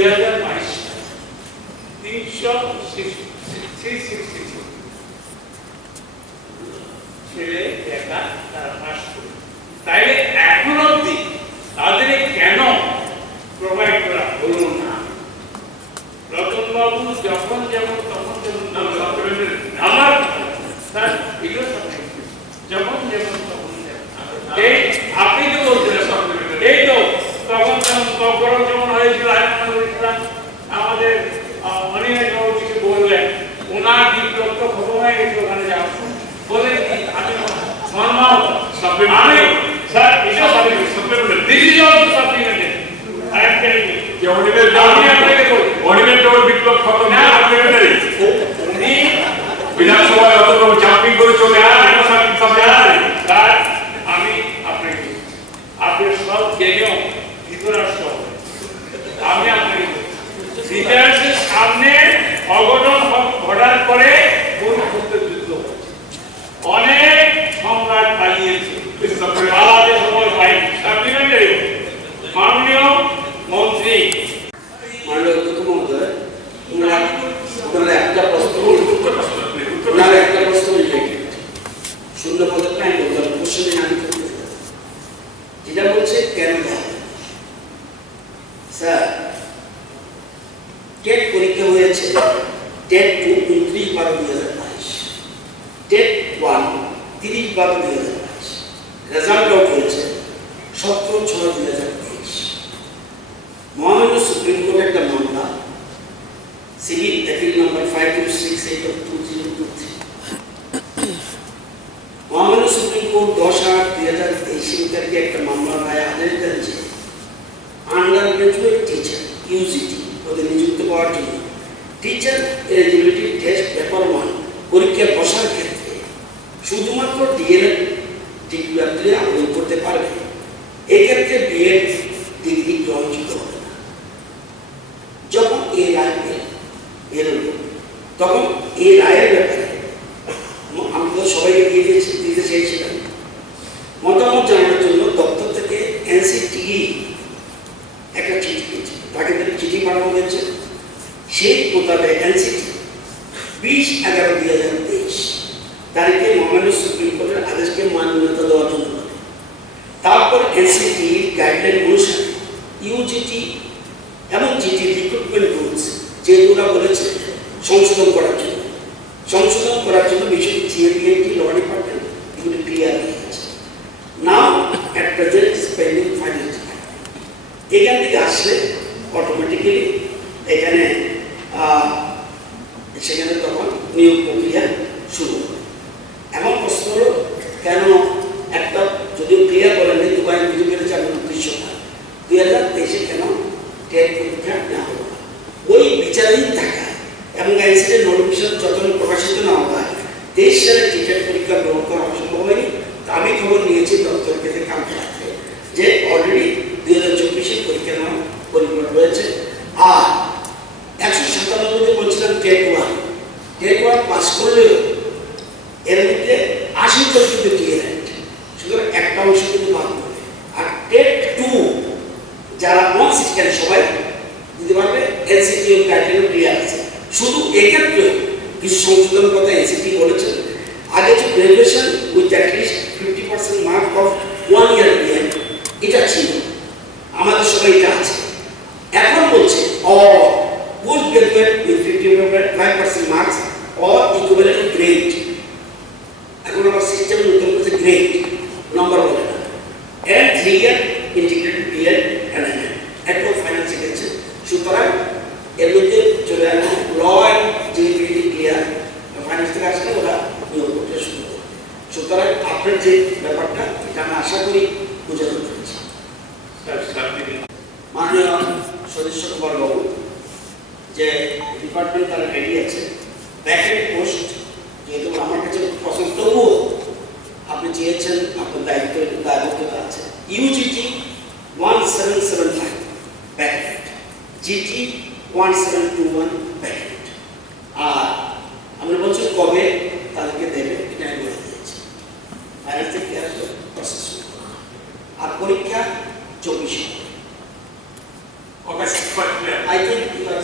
দুই হাজার বাইশ তিনশো থ্রি সিক্সটি ছেলে একা তারা পাস করে তাইলে এখন অব্দি তাদের কেন প্রোভাইড করা হলো না রতনবাবু যখন যেমন তখন যেমন আমার স্যার এগুলো সব যখন যেমন তখন যেমন। এই আপনি তো বলছিলেন এই তো তখন যেমন তখন যেমন হয়েছিল আমি মনে করেছিলাম আমাদের আহ, মনিহার বাবু কিছু বললেন ওনার বিপ্লব তো খবর হয়ে গেছে ওখানে যাওয়া বলে কি আমি সম্মান আমি স্যার এটা supplement this is also supplemented I am telling you যে অনিমের আমি আপনাকে বলি অনিমের জন্য বিপ্লব খতম না। সাপ্লিমেন্টারি উনি বিধানসভায় অত রকম চাপিং করে চলে আসে সাপ্লিমেন্টারি স্যার আমি আপনাকে আপনার সব জেনেও ভিতরে আসতে হবে আমি আপনাকে ইতিহাসের সামনে অঘটন ঘটার পরে যেটা বলছে কেন স্যার, টেট পরীক্ষা হয়েছে টেট টু উনত্রিশ বারো দুই হাজার বাইশ। টেট ওয়ান তিরিশ বারো দুই হাজার বাইশ। রেজাল্ট আউট হয়েছে সতেরো ছয় দুই হাজার তেইশ মহামান্য সুপ্রিম কোর্টে একটা মামলা, civil appeal number five zero six eight of two zero two three মহামান্য সুপ্রিম কোর্ট দশ আট দুই হাজার তেইশ তারিখে একটা মামলা রায় আদেশ দেন যে আন্ডার গ্রাজুয়েট টিচার ইউজিটি পদে নিযুক্ত পাওয়ার জন্য। Teacher eligibility test paper one পরীক্ষায় বসার ক্ষেত্রে শুধুমাত্র ডিএলএড ডিগ্রি আবেদন করতে পারবে। এক্ষেত্রে বিএড ডিগ্রি গ্রহণযোগ্য হবে না। যখন এই রায় বেরোলো তখন এই রায়ের ব্যাপারে সবাইকে দিয়ে দিতে চেয়েছিলাম। মতামত জানানোর জন্য দপ্তর থেকে এনসিটিই একটা চিঠি তাকে তাকে চিঠি পাঠানো হয়েছে। সেই মোতাবেক এনসিটি বিশ এগারো দুই হাজার তেইশ তারিখে মহামান্য সুপ্রিম কোর্টের আদেশকে মান্যতা দেওয়ার জন্য তারপর এনসিটির গাইডলাইন অনুসারে ইউজিটি এবং জিটি রিক্রুটমেন্ট রুলস যেগুলো বলেছে সংশোধন করার জন্য। সংশোধন করার জন্য বিশেষ জিএবিএনটি ল ডিপার্টমেন্ট এগুলি ক্লিয়ার হয়ে গেছে। Now at present spending final এখান থেকে আসলে অটোমেটিক্যালি এখানে সেখানে তখন নিয়োগ প্রক্রিয়া শুরু হবে এমন প্রশ্ন হলো কেন একটা যদিও ক্লিয়ার করেন কিন্তু কয়েক বুঝে পেরেছে আমি উদ্দেশ্যটা দুই হাজার তেইশে কেন টেট পরীক্ষা না হলো না? ওই বিচারাধীন থাকা এবং নোটিফিকেশন যতক্ষণ প্রকাশিত না হয়, তেইশ সালে টিকেট পরীক্ষা গ্রহণ করা অসম্ভব হয়নি আমি খবর নিয়েছি দপ্তর থেকে কালকে রাত্রে যে অলরেডি দুই হাজার চব্বিশে পরীক্ষা নেওয়ার পরিকল্পনা রয়েছে আর একশো সাতানব্বইতে বলছিলাম TET one TET one pass করলেও এর মধ্যে আশি জন কিন্তু ডিএলএড সুতরাং একটা অংশ কিন্তু বাদ পড়বে আর টেট টু যারা নন সিটিজেন সবাই দিতে পারবে এনসিটি গাইডলাইন ক্লিয়ার আছে। শুধু এক্ষেত্রে কিছু সংশোধন কথা এনসিটি বলেছেন আগে যে graduation with at least fifty percent mark of one year BEd এটা ছিল। আমাদের সবাই এটা আছে। এখন বলছে or post graduate with fifty five percent marks or equivalent grade এখন আমার সিস্টেম নতুন করছে গ্রেড নম্বর বলে না। And three year integrated BEd and MEd একদম ফাইনাল শিখেছে সুতরাং এর মধ্যে চলে আসবে law and GAPD clear finance থেকে আসলে ওরা নিয়োগ করতে শুরু করবে সুতরাং আপনার যে ব্যাপারটা এটা আমি আশা করি বোঝাতে পেরেছি স্যার সার্টিফিকেট মাননীয় সদস্য কুমার বাবু যে ডিপার্টমেন্ট তার রেডি আছে। ব্যাকেট পোস্ট যেহেতু আমার কাছে পছন্দ। তবুও আপনি চেয়েছেন আপনার দায়িত্ব দায়বদ্ধতা আছে। UGT one seven seven five GT one seven two one আর আমরা বলছি কবে তাদেরকে দেবে এটা আমি বলে দিয়েছি। ফাইন্যান্স থেকে আসবে প্রসেস আর পরীক্ষা চব্বিশে। Clear. I think you are